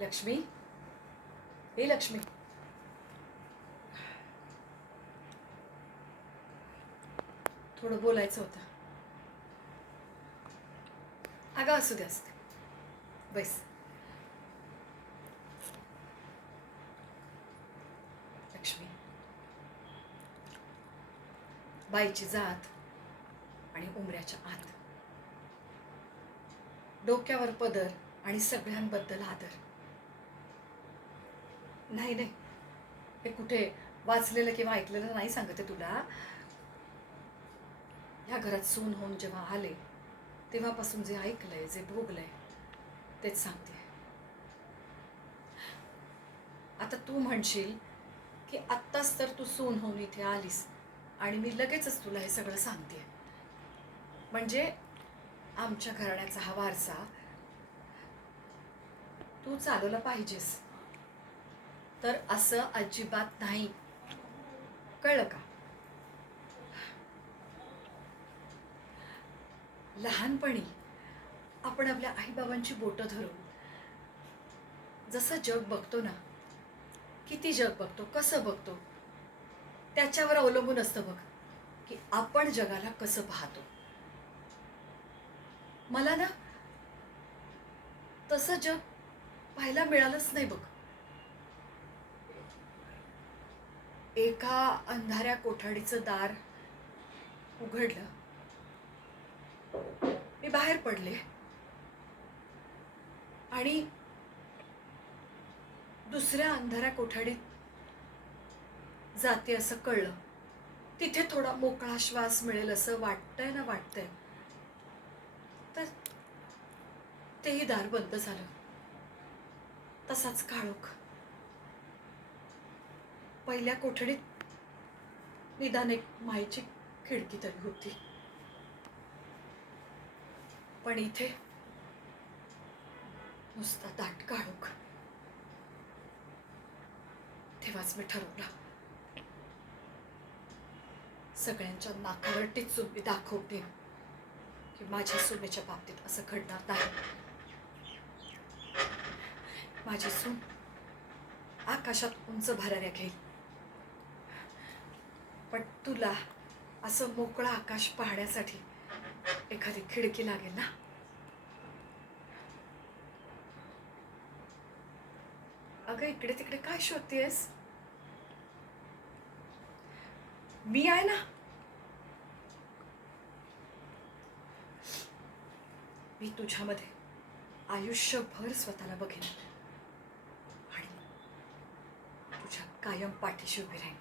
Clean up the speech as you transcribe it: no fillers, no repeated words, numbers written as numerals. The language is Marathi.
लक्ष्मी, हे लक्ष्मी, थोडं बोलायचं होतं. अगं असू दे असू दे, बस. लक्ष्मी, बाईची जात आणि उमऱ्याच्या आत, डोक्यावर पदर आणि सगळ्यांबद्दल आदर. नाही नाही, हे कुठे वाचलेलं किंवा ऐकलेलं नाही सांगते तुला. ह्या घरात सून होऊन जेव्हा आले तेव्हापासून जे ऐकलंय, जे भोगलंय, तेच सांगते. आता तू म्हणशील की आत्ताच तर तू सून होऊन इथे आलीस आणि मी लगेचच तुला हे सगळं सांगते, म्हणजे आमच्या घराण्याचा हा वारसा तू चालवला पाहिजेस. तर असं अजिबात नाही, कळलं का? लहानपणी आपण आपल्या आईबाबांची बोटं धरून जसं जग बघतो ना, किती जग बघतो, कसं बघतो, त्याच्यावर अवलंबून असतं बघ की आपण जगाला कसं पाहतो. मला ना तसं जग पाहायला मिळालंच नाही बघ. एका अंधाऱ्या कोठाडीचं दार उघडलं, मी बाहेर पडले आणि दुसऱ्या अंधाऱ्या कोठाडीत जाते असं कळलं. तिथे थोडा मोकळा श्वास मिळेल असं वाटतंय ना, वाटतंय. तर तेही दार बंद झालं. तसाच काळोख. पहिल्या कोठडीत निदान एक मायेची खिडकी तरी होती, पण इथे नुसता दाट काळोख. तेव्हाच मी ठरवलं, सगळ्यांच्या नाकावर टिचून मी दाखवते की माझ्या सुनेच्या बाबतीत असं घडणार नाही. माझी सून आकाशात उंच भराऱ्या घेईल, पण तुला असं मोकळं आकाश पाहण्यासाठी एखादी खिडकी लागेल ना. अगं इकडे तिकडे काय शोधतेस? मी आहे ना. मी तुझ्यामध्ये आयुष्यभर स्वतःला बघेन आणि तुझ्या कायम पाठीशी उभी राहीन.